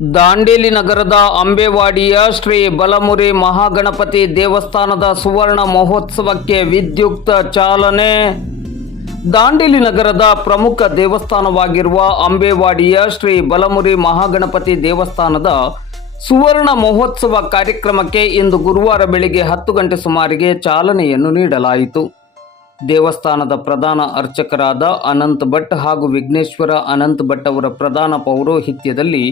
ದಾಂಡೇಲಿ ನಗರದ ಅಂಬೇವಾಡಿಯ ಶ್ರೀ ಬಲಮುರಿ ಮಹಾಗಣಪತಿ ದೇವಸ್ಥಾನದ ಸುವರ್ಣ ಮಹೋತ್ಸವಕ್ಕೆ ವಿದ್ಯುಕ್ತ ಚಾಲನೆ. ದಾಂಡೇಲಿ ನಗರದ ಪ್ರಮುಖ ದೇವಸ್ಥಾನವಾಗಿರುವ ಅಂಬೇವಾಡಿಯ ಶ್ರೀ ಬಲಮುರಿ ಮಹಾಗಣಪತಿ ದೇವಸ್ಥಾನದ ಸುವರ್ಣ ಮಹೋತ್ಸವ ಕಾರ್ಯಕ್ರಮಕ್ಕೆ ಇಂದು ಗುರುವಾರ ಬೆಳಿಗ್ಗೆ 10 ಗಂಟೆ ಸುಮಾರಿಗೆ ಚಾಲನೆಯನ್ನು ನೀಡಲಾಯಿತು. ದೇವಸ್ಥಾನದ ಪ್ರಧಾನ ಅರ್ಚಕರಾದ ಅನಂತ್ ಭಟ್ ಹಾಗೂ ವಿಘ್ನೇಶ್ವರ ಅನಂತ್ ಭಟ್ ಅವರ ಪ್ರಧಾನ ಪೌರೋಹಿತ್ಯದಲ್ಲಿ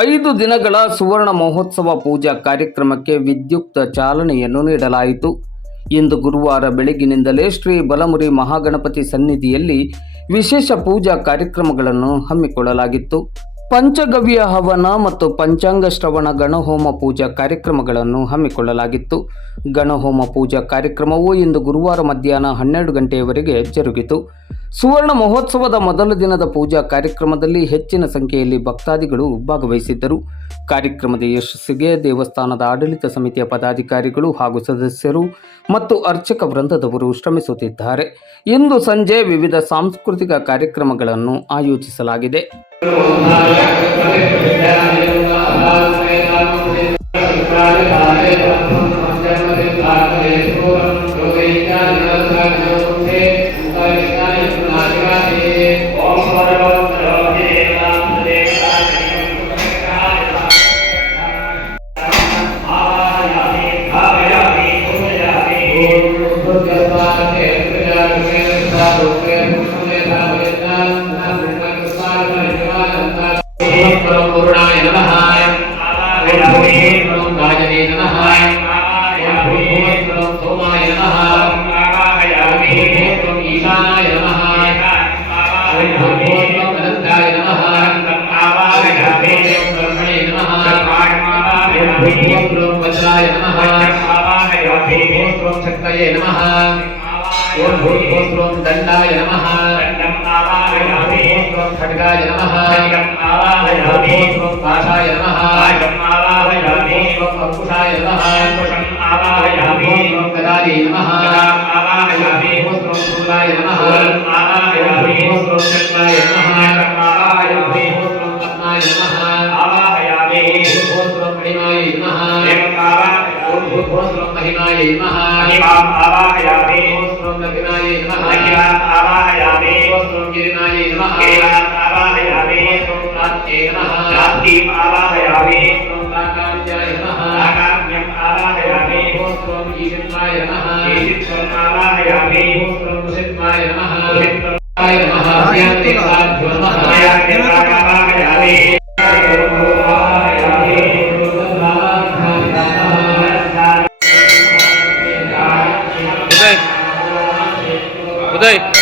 5 ದಿನಗಳ ಸುವರ್ಣ ಮಹೋತ್ಸವ ಪೂಜಾ ಕಾರ್ಯಕ್ರಮಕ್ಕೆ ವಿದ್ಯುಕ್ತ ಚಾಲನೆಯನ್ನು ನೀಡಲಾಯಿತು. ಇಂದು ಗುರುವಾರ ಬೆಳಗಿನಿಂದಲೇ ಶ್ರೀ ಬಲಮುರಿ ಮಹಾಗಣಪತಿ ಸನ್ನಿಧಿಯಲ್ಲಿ ವಿಶೇಷ ಪೂಜಾ ಕಾರ್ಯಕ್ರಮಗಳನ್ನು ಹಮ್ಮಿಕೊಳ್ಳಲಾಗಿತ್ತು. ಪಂಚಗವ್ಯ ಹವನ ಮತ್ತು ಪಂಚಾಂಗ ಶ್ರವಣ ಗಣಹೋಮ ಪೂಜಾ ಕಾರ್ಯಕ್ರಮಗಳನ್ನು ಹಮ್ಮಿಕೊಳ್ಳಲಾಗಿತ್ತು. ಗಣಹೋಮ ಪೂಜಾ ಕಾರ್ಯಕ್ರಮವು ಇಂದು ಗುರುವಾರ ಮಧ್ಯಾಹ್ನ 12 ಗಂಟೆಯವರೆಗೆ ಜರುಗಿತು. ಸುವರ್ಣ ಮಹೋತ್ಸವದ ಮೊದಲ ದಿನದ ಪೂಜಾ ಕಾರ್ಯಕ್ರಮದಲ್ಲಿ ಹೆಚ್ಚಿನ ಸಂಖ್ಯೆಯಲ್ಲಿ ಭಕ್ತಾದಿಗಳು ಭಾಗವಹಿಸಿದ್ದರು. ಕಾರ್ಯಕ್ರಮದ ಯಶಸ್ಸಿಗೆ ದೇವಸ್ಥಾನದ ಆಡಳಿತ ಸಮಿತಿಯ ಪದಾಧಿಕಾರಿಗಳು ಹಾಗೂ ಸದಸ್ಯರು ಮತ್ತು ಅರ್ಚಕ ವೃಂದದವರು ಶ್ರಮಿಸುತ್ತಿದ್ದಾರೆ. ಇಂದು ಸಂಜೆ ವಿವಿಧ ಸಾಂಸ್ಕೃತಿಕ ಕಾರ್ಯಕ್ರಮಗಳನ್ನು ಆಯೋಜಿಸಲಾಗಿದೆ. पूर्णाय नमः ओम गाजने नमः ओम सोमाय नमः ओम ईशानाय नमः ओम अनंताय नमः ओम ब्रह्मणे नमः ओम वज्राय नमः ओम शक्तये नमः ओम दंडाय नमः ओम खड्गाय नमः ओम पाशाय नमः ओम अंकुशाय नमः ओम गदाधे नमः ओम शूलाय नमः ओम चक्राय नमः ओम पद्माय नमः ओम महिमाय नमः ओम महिमाय नमः ओम लग्नाय नमः ओम गिरिनाय नमः ओम प्राच्ये नमः प्राच्यं आवाहयामि ओम प्राकार्याय नमः प्राकार्यं आवाहयामि ओम ईशित्राय नमः ईशित्रं आवाहयामि ओम उषित्राय नमः उषित्राय नमः स्यादेवाभ्यो नमः स्यादेवाभ्यामि उदय